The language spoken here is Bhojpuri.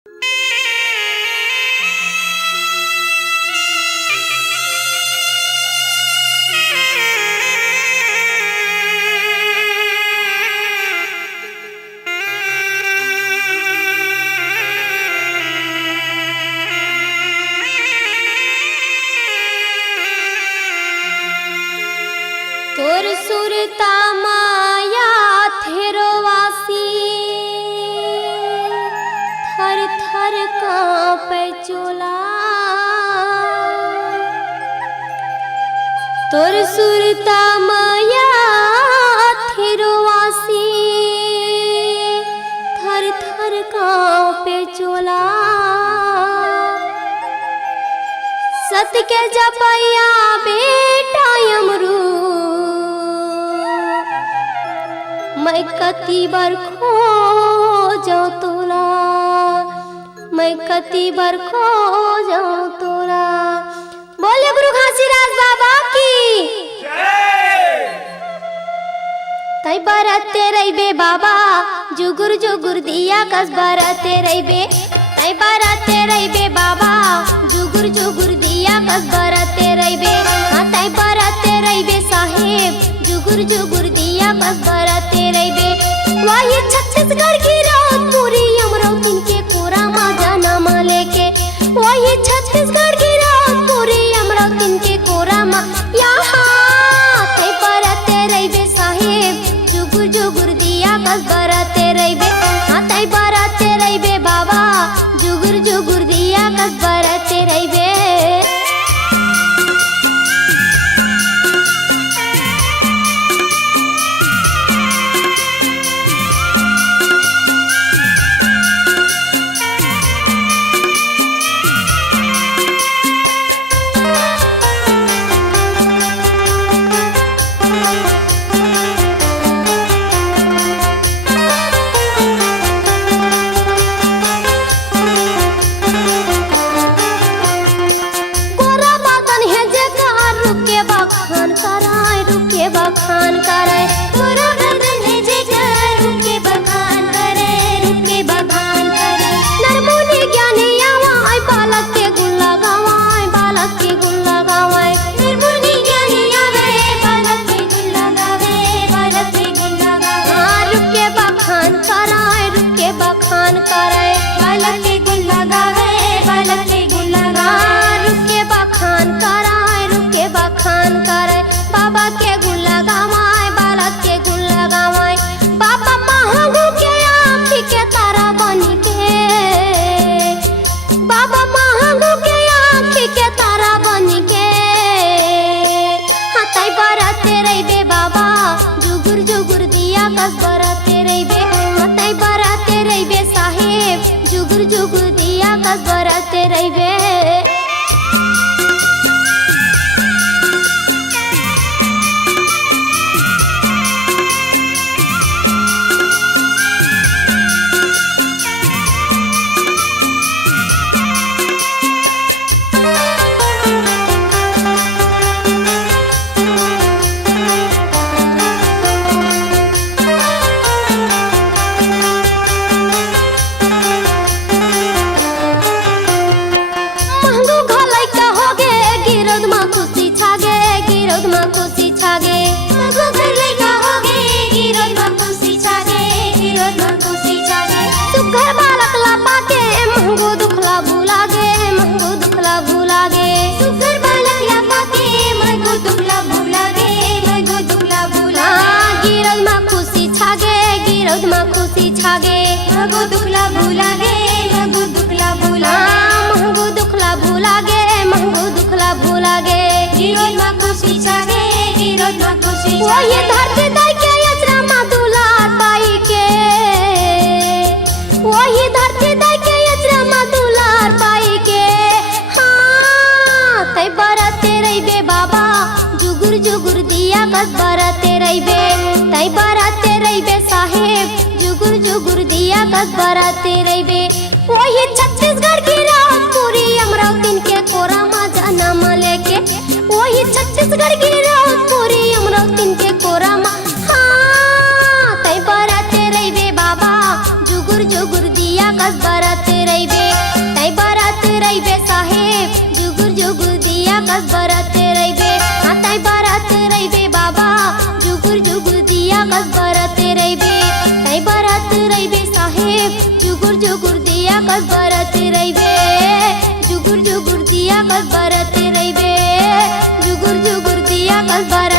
तोर सुरता माया थेरोवासी थर थर कांपे चोला। तोर सुरता माया थेरोवासी थर थर कांपे चोला। सत के जपैया बेटा यमरू मैं कति बार खो जाऊं तोला, मैं कति बार खो जाऊं तोला। बोले गुरु घासीराज बाबा की तई बरते रहिबे बाबा जुगुर जुगुर दिया कस बरते रहिबे। तई बरते रहिबे बाबा जुगुर जुगुर दिया कस बरते रहिबे। हाँ तई बरते रहिबे साहेब जुगुर जुगुर दिया कस बरते रहिबे। वही छत्तीसगढ़ की रात पूरी अमरावती के कोरा माँ जाना लेके। वही छत्तीसगढ़ की रात पूरी अमरावती के कोरा माँ यहाँ तई बरते रहिबे साहेब जुगुर जुगुर दिया कस बरते रहिबे। हाँ तई बरते रहिबे बाबा जुगुर जुगुर दिया कस बरते रहिबे। बखान करे तोरा गर्दन है जेकर रुके बखान करे, रुके बखान करे। नरमुनि ज्ञानी आवाय बालक के गुण लगावाय, बालक के गुण लगावाय। नरमुनि ज्ञानी आवे बालक के गुण लगावे, बालक के गुण लगावे। रुके बखान कराय, रुके बखान कराय। बालक के गुण लगावे, बालक के गुण लगावे। रुके बखान कराय, रुके बखान कराय। बाबा के गुण लगावाय, बालक के गुण लगावाय। बाबा महंगू के आँखी के तारा बनी के, बाबा महंगू के आँखी के तारा बनी के। हाँ तई बरते रहिबे बाबा जुगुर जुगुर दिया कस बरते रहिबे। हाँ तई बरते रहिबे साहेब जुगुर जुगुर दिया कस बरते रहिबे। सुघर बालक लापा के महंगो दुखला भूला गे, महंगो दुखला भूला गे। सुघर बालक लापा के महंगो दुखला भूला गे, महंगो दुखला भूला। गिरद माँ खुशी छागे, गिरद माँ खुशी छागे। महंगो दुखला भूला गे, महंगो दुखला भूला। महंगो दुखला भूला गे, महंगो दुखला भूला गे। गिरद माँ खुशी छागे, गिरद माँ खुशी छागे। वो ये धरती दाई के यजरा माँ दुलार पाई के, वही धरती दाई के यजरा माँ दुलार पाई के। हाँ तई बरते रहिबे बाबा जुगुर जुगुर दिया कस बरते रहिबे। तई बरते रहिबे साहेब जुगुर जुगुर दिया कस बरते रहिबे। वही छत्तीसगढ़ की रात पूरी अमरावती के कोरा माँ जाना लेके। वही छत्तीसगढ़ की रात पूरी अमरावती के कोरा माँ। हाँ तई बरते रहिबे बाबा जुगुर जुगुर दिया कस बरते रहिबे। कस बरते रहिबे जुगुर जुगुर दिया कस बरते रहिबे जुगुर जुगुर दिया कस बर